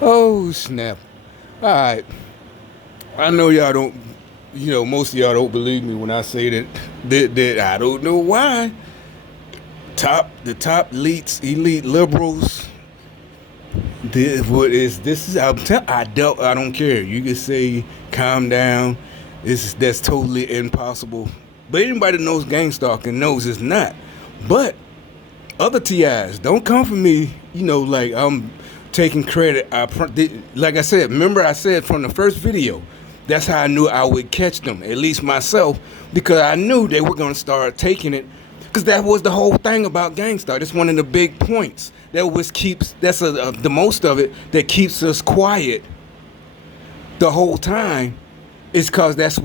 Oh, snap. All right. I know y'all don't, most of y'all don't believe me when I say that I don't know why. The top elite liberals, I don't care. You can say, calm down. That's totally impossible. But anybody that knows gang stalking knows it's not. But other TIs, don't come for me, like I'm taking credit. Like I said, remember I said from the first video, that's how I knew I would catch them, at least myself, because I knew they were going to start taking it. Because that was the whole thing about Gangstar. That's one of the big points. The most of it that keeps us quiet the whole time is because that's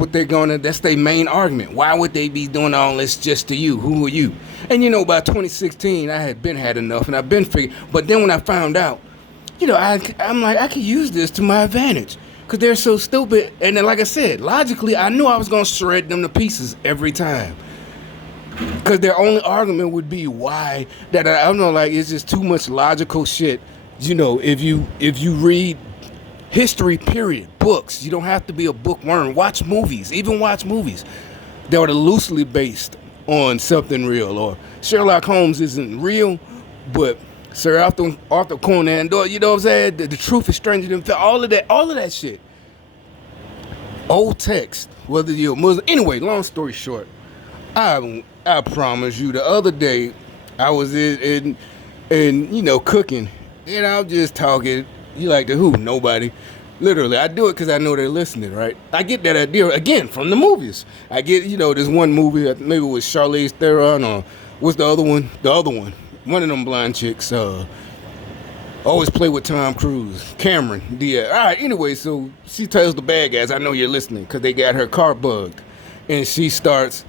their main argument. Why would they be doing all this just to you? Who are you? And by 2016, I had enough and I've been figuring. But then when I found out, I'm like, I could use this to my advantage because they're so stupid. And then, like I said, logically, I knew I was going to shred them to pieces every time. Because their only argument would be why that I don't know, like it's just too much logical shit. If you read history, period, books, you don't have to be a bookworm. Watch movies, even watch movies that are loosely based on something real. Or Sherlock Holmes isn't real, but Sir Arthur Conan Doyle, you know what I'm saying? The truth is stranger than fiction. All of that shit. Old text, whether you're a Muslim. Anyway, long story short, I promise you, the other day I was in cooking, and I'm just talking. You like the who? Nobody. Literally, I do it because I know they're listening, right? I get that idea again from the movies. I get this one movie, maybe it was Charlize Theron or what's the other one? The other one of them blind chicks. Always play with Tom Cruise, Cameron Diaz. All right. Anyway, so she tells the bad guys, "I know you're listening," because they got her car bugged, and she starts.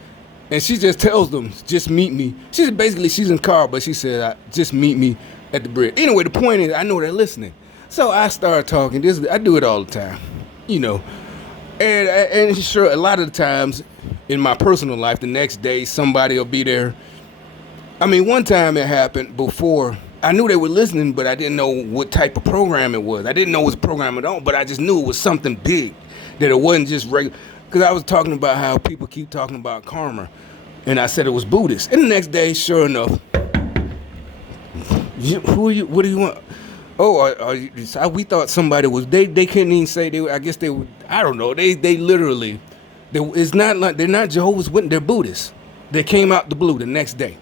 And she just tells them, just meet me. She's in the car, but she said, just meet me at the bridge. Anyway, the point is, I know they're listening. So I start talking. I do it all the time, And sure, a lot of the times in my personal life, the next day, somebody will be there. I mean, one time it happened before. I knew they were listening, but I didn't know what type of program it was. I didn't know it was a program at all, but I just knew it was something big, that it wasn't just regular. Because I was talking about how people keep talking about karma, and I said it was Buddhist. And the next day, sure enough, who are you? What do you want? Oh, we thought somebody was. They couldn't even say they were. I guess they were. I don't know. They literally. It's not like they're not Jehovah's Witnesses. They're Buddhists. They came out the blue the next day.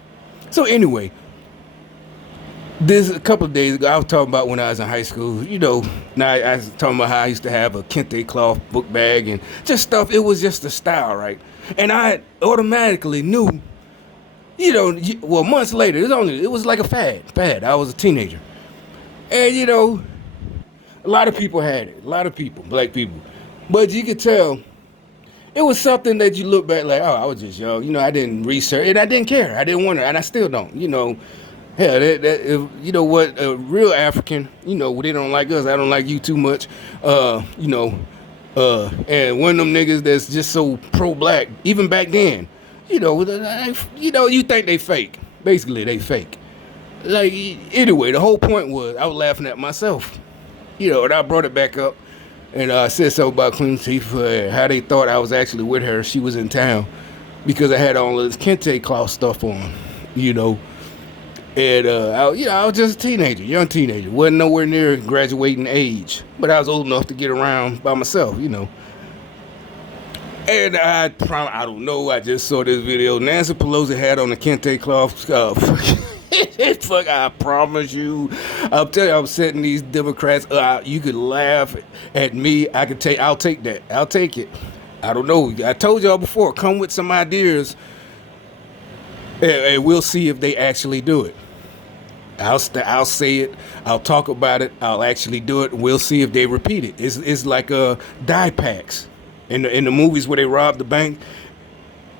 So anyway, this a couple of days ago, I was talking about when I was in high school. Now I was talking about how I used to have a kente cloth book bag and just stuff. It was just a style, right? And I automatically knew, months later, it was like a fad. I was a teenager. And, a lot of people had it. A lot of people, black people. But you could tell it was something that you look back like, oh, I was just young. I didn't research it. I didn't care. I didn't want to. And I still don't, Hell, you know what? A real African, they don't like us. I don't like you too much. And one of them niggas that's just so pro-black, even back then, you think they fake. Basically, they fake. Like, anyway, the whole point was I was laughing at myself, and I brought it back up, and I said something about Queen Latifah, how they thought I was actually with her. She was in town because I had all this kente cloth stuff on, And I was just a teenager, young teenager. Wasn't nowhere near graduating age, but I was old enough to get around by myself, And I don't know. I just saw this video. Nancy Pelosi had on a kente cloth scarf. Fuck, I promise you. I'll tell you, I'm setting these Democrats. You could laugh at me. I'll take that. I'll take it. I don't know. I told y'all before. Come with some ideas, and we'll see if they actually do it. I'll say it. I'll talk about it. I'll actually do it. We'll see if they repeat it. It's like die packs in the movies where they rob the bank,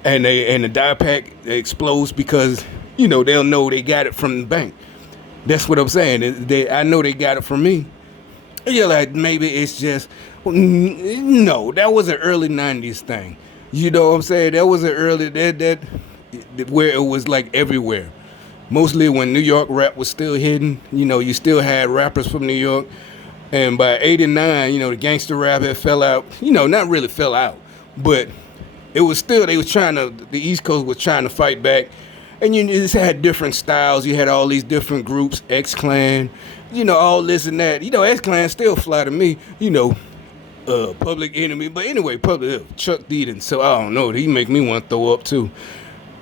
and the die pack explodes because they'll know they got it from the bank. That's what I'm saying. I know they got it from me. You're like, maybe it's just no. That was an early '90s thing. You know what I'm saying? That was an early that where it was like everywhere. Mostly when New York rap was still hidden, you still had rappers from New York. And by '89, the gangster rap had fell out. Not really fell out, but it was still, the East Coast was trying to fight back. And you just had different styles. You had all these different groups, X-Clan, all this and that. X-Clan still fly to me, Public Enemy. But anyway, Chuck D. And so I don't know, he make me want to throw up too.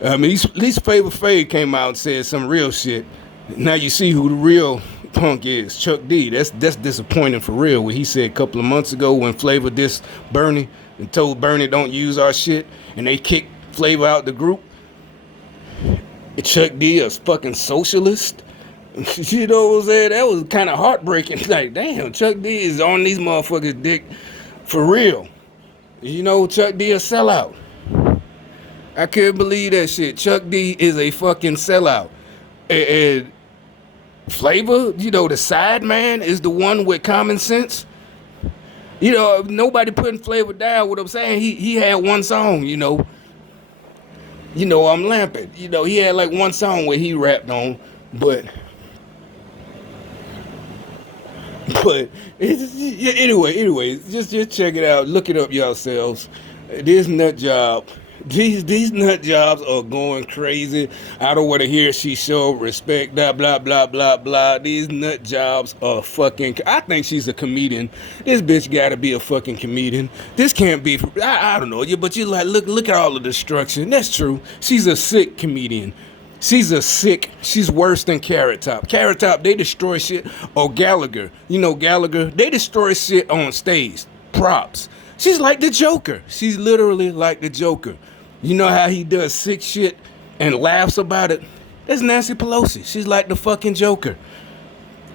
I mean, at least Flavor Flav came out and said some real shit. Now you see who the real punk is, Chuck D. That's disappointing for real. What he said a couple of months ago when Flavor dissed Bernie and told Bernie don't use our shit, and they kicked Flavor out the group. Chuck D, a fucking socialist. You know what I'm saying? That was kind of heartbreaking. Like, damn, Chuck D is on these motherfuckers' dick for real. Chuck D a sellout. I couldn't believe that shit. Chuck D is a fucking sellout. And Flavor, the side man, is the one with common sense. Nobody putting Flavor down. What I'm saying, he had one song, I'm lamping. He had like one song where he rapped on, but anyway, just check it out. Look it up yourselves. This nut job. These nut jobs are going crazy. I don't want to hear she show respect, blah, blah, blah, blah, blah. These nut jobs are fucking... I think she's a comedian. This bitch got to be a fucking comedian. This can't be... I don't know, but you like, look at all the destruction. That's true. She's a sick comedian. She's worse than Carrot Top. Carrot Top, they destroy shit. Or Gallagher. Gallagher, they destroy shit on stage. Props. She's like the Joker. She's literally like the Joker. You know how he does sick shit and laughs about it? That's Nancy Pelosi. She's like the fucking Joker.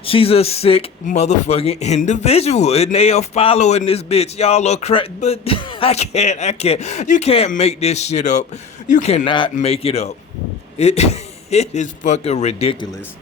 She's a sick motherfucking individual. And they are following this bitch. Y'all are crazy. But I can't. You can't make this shit up. You cannot make it up. It is fucking ridiculous.